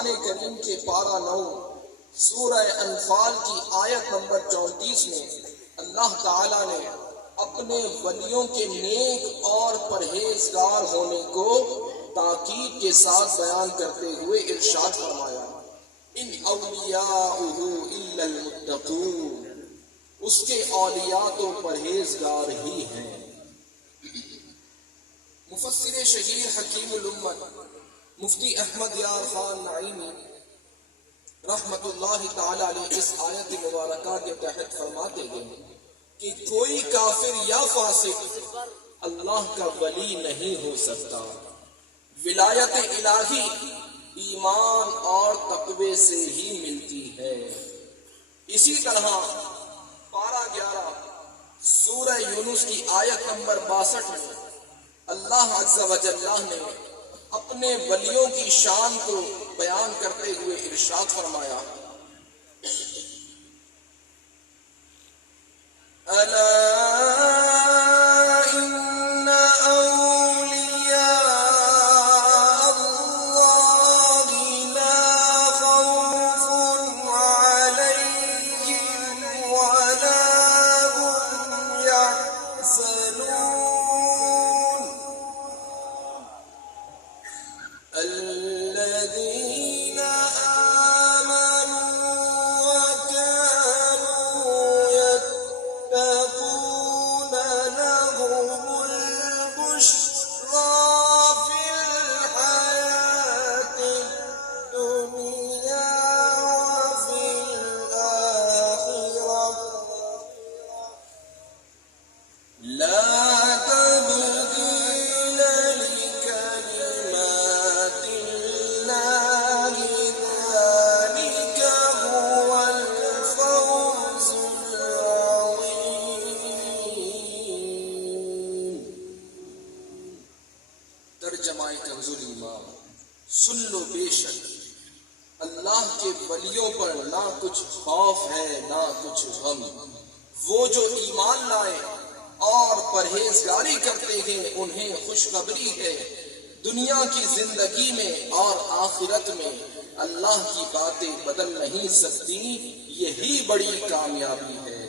कुरान करीम के पारा 9 सूरह अनफाल की आयत नंबर 34 में अल्लाह ताला ने अपने वलियों के नेक और परहेजगार होने को ताकीद के साथ बयान करते हुए इरशाद फरमाया, इन औलियाउहु इल्लल मुत्तकून, उसके औलिया तो परहेजगार ही हैं। मुफस्सिर शहीर हकीमुल उम्मत मुफ्ती अहमद यार खान नईमी रहमतुल्लाहि ताला अलैह इस आयत मुबारका के तहत फरमाते हैं कि कोई काफिर या फासिक अल्लाह का वली नहीं हो सकता। विलायत इलाही ईमान और तकवे से ही मिलती है। इसी तरह पारा 11 सूरह यूनुस की आयत नंबर 62 में अल्लाह अज़्ज़ा व जल्ला ने अपने वलियों की शान को बयान करते हुए इरशाद फरमाया, अला इन्ना औलिया अल्लाहि ला खौफुन अलैहिम वला हुम यहज़नून الذين آمنوا وكانوا يتقون لهم البشرى في الحياة الدنيا وفي الآخرة لا तर्जमाए कंजुल ईमान। सुन लो, बेशक अल्लाह के वलियों पर ना कुछ खौफ है ना कुछ गम। वो जो ईमान लाए और परहेजगारी करते हैं उन्हें खुशखबरी है, दुनिया की जिंदगी में और आखिरत में अल्लाह की बातें बदल नहीं सकती। यही बड़ी कामयाबी है।